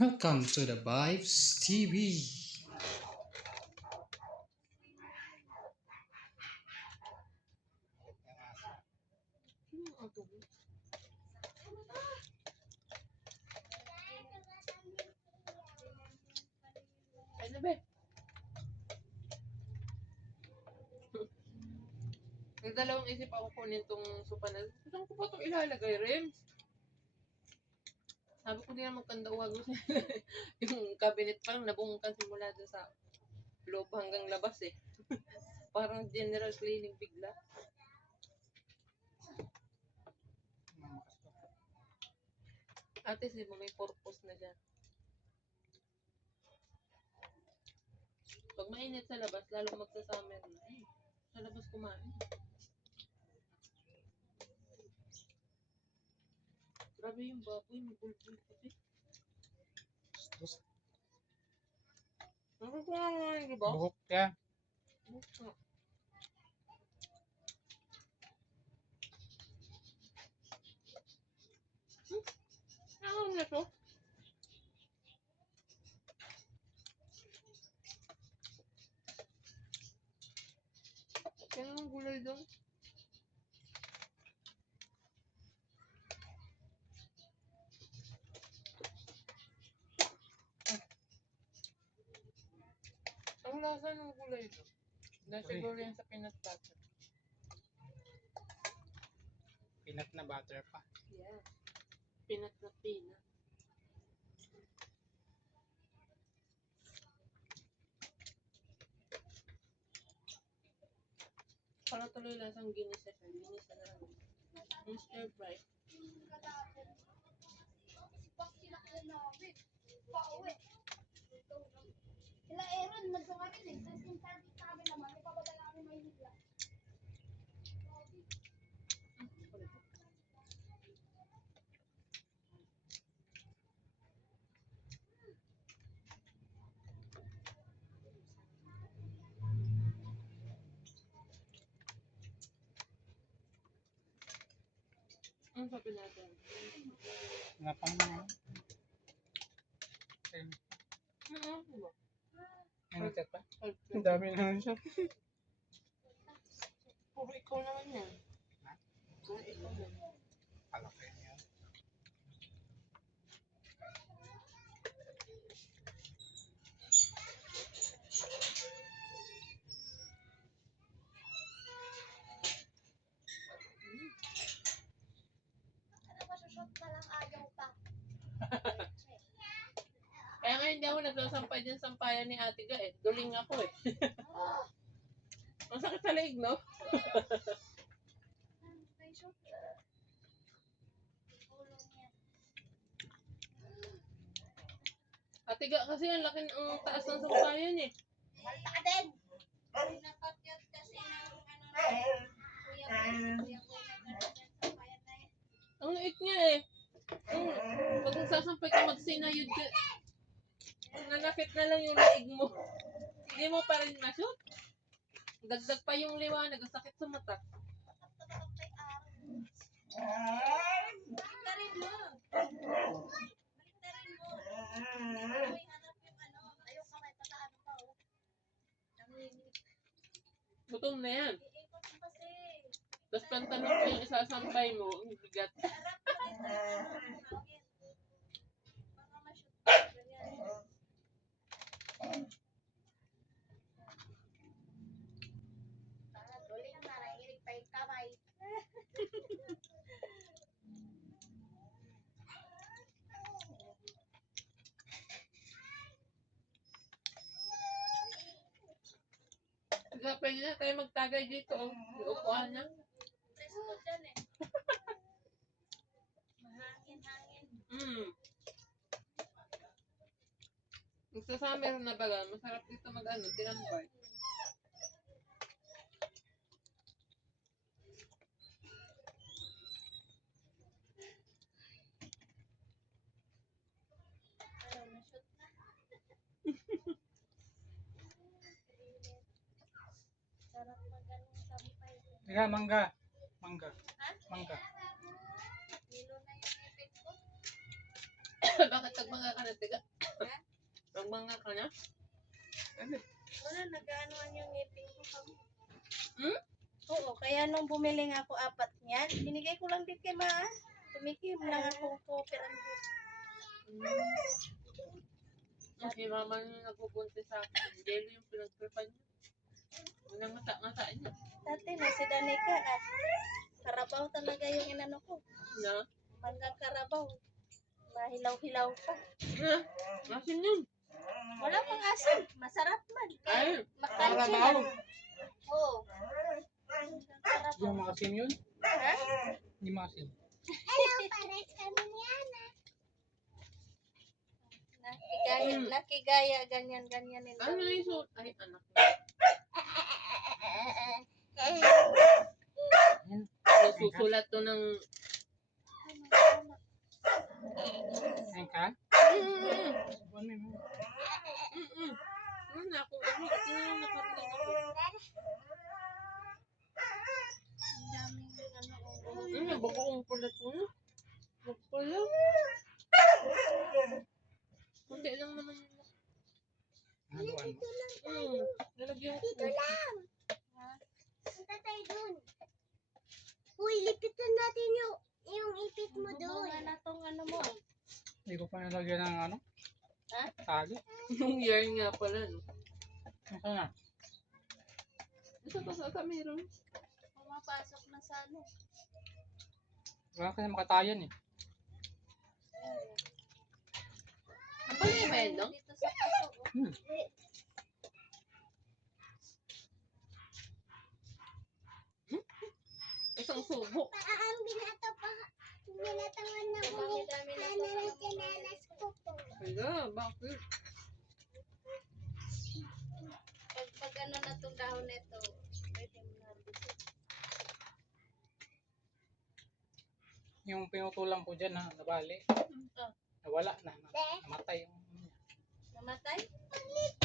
Welcome to the Vibes TV. Ano ba? Nagdalawang isip ako kunin tong sopa na. Saan ko pa ito ilalagay, Rems? Sabi ko din na magkanda uwag mo yung cabinet pa lang nabungkan simula doon sa loob hanggang labas eh. Parang general cleaning bigla. Ate, mo may purpose na dyan. Pag mainit sa labas, lalo magsa-summer na. Sa labas kumain. Grabe yung baboy, may bulbul kasi. Ano ko nga, di ba? Buhok ka. Buka. Ano na to? Kaya ang gulay doon. Ang lasa ng gulay doon. Dahil siguro yan sa peanut butter. Peanut na butter pa. Yeah. Peanut na peanut. Para tuloy lasang ginisa siya. Ginisa na lang. Yung stir fry. Sila Aaron, nagsungarin eh. Tapos yung service namin naman, ipapadala namin may higla. Ang sabi natin. Nga pang Diba? Minute pa. Ang dami na siya. Puro ikaw naman yan. Puro ikaw yan. Palaki niya. Ano ba, susot na lang ayaw pa. Kaya nga hindi ako nagsasampay dyan sampayan ni Ate Ga eh. Duling ako eh. Ang sakit sa leeg, no? May shoot. Ulong yan. Ate Ga kasi ang laki ang taas ng sampayan eh. Malta ka din! Pinapakyat kasi ng kuya ko. Kuya ko nagkaroon sa payan na yan. Ang liit niya eh. Pag nagsasampay ka magsinayod ka. Nanakit na lang yung leeg mo. Hindi mo pa rin ma-shoot. Dagdag pa yung liwanag. Ang sakit sa mata. Tatakot kay Aaron. Baliktarin mo. Baliktarin mo. May hanap yung ano. Ayaw ka may pataano pa oh. Nanginginig. Gutom na yan. Iikot mo kasi. Tapos pantalon mo yung isasampay mo. Ang bigat. Harap ka kayo sa hangin. Baka ma-shoot ka. Ganyan. Tuloy na narahirig pa yung kamay. Kaya pwede na tayo magtagay dito. Oh. Yung upuan niya. Presko dyan eh. Mahangin-hangin. Magsasummer na baga. Masarap dito mag-ano. Tinambay. Ayaw na shoot na. Sarap mag-anong sampay. Teka, mangga. Mangga. Ha? Mangga. Nilo na yung ipit ko. Bakit tagmanga ka na, tiga? Tagmanga ka na? Ano? Wala, nag-aanoan yung ngipin ko kami. Hmm? Oo, kaya nung bumili nga ako 4 niyan, binigay ko lang din kay Ma. Tumikim lang ako ko peranggo. Si mama nung nagpupunta sa akin, yelo yung pinagprepan niya. Unang ngata-ngata niya. Dati na si Danica, karabaw talaga yung inano ko. Na? Manggang karabaw. Mahilaw-hilaw pa. Masin yun. Wala pang asin. Masarap man. Ay, Makanchy karabaw. man. Oo. Manggang karabaw. Yung makasim yun? Ha? Hindi makasim. Hello, pares kami ni Ana. Nakigaya, ganyan-ganyan nila. ano yung suot? Ay, anak. Susulat to ng... Ayun ka? Mm. Ano yun? Ano na ako? Ano? Ito na yung nakarating ako. Ang daming ano. Bago kong pulat mo na. Magpala. Kunti lang naman yun. Haluan mo. Nalagyan ko. Punta tayo dun. Uy, lipitan natin yung ipit mo dun. Bunga na tong ano mo. Hindi ko pa nalagyan ng ano? Ha? Tali. Nung yarn nga pala, no? Nasaan na? Sa meron. Pumapasok na sa ano. Wala kasi makatayan eh. Ang pala ba yan, no? Dito sa pasok. Hmm. Isang subo. Ang binatawan na mo ni Nana Janalas ko po. Hala, bakit? Pag ano na itong dahon nito, pwede mo na bisip. Yung pinutulang ko dyan na nabali. Ah, Nawala na. Namatay yung namatay?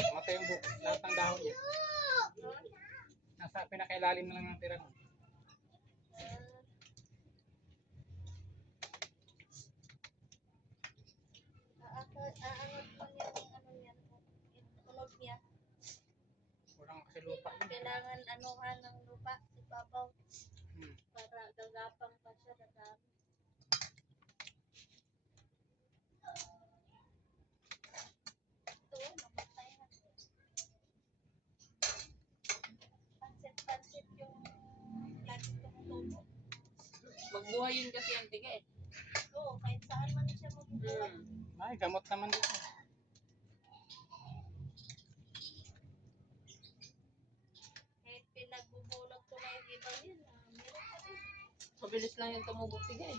namatay yung buko. Lahat ng dahon niya. Nasa pinakailalim na lang ng tira. Aangat pa niya yung ano niya, yung tunog niya. Walang kasi lupa. Kailangan anuhan ng lupa, ibabaw, Hmm. para gagapang pa siya, dadami. Ito, namatay na. Pansit-pansit yung lagi tumutubo. Magbuhay yun kasi ang tiga eh. Oo, kahit saan man siya magbubuhay. Ay, gamot naman dito. Kahit pinagbubunot ko na yung iba yun, meron pa rin. Mabilis lang yung tumubog tiga eh.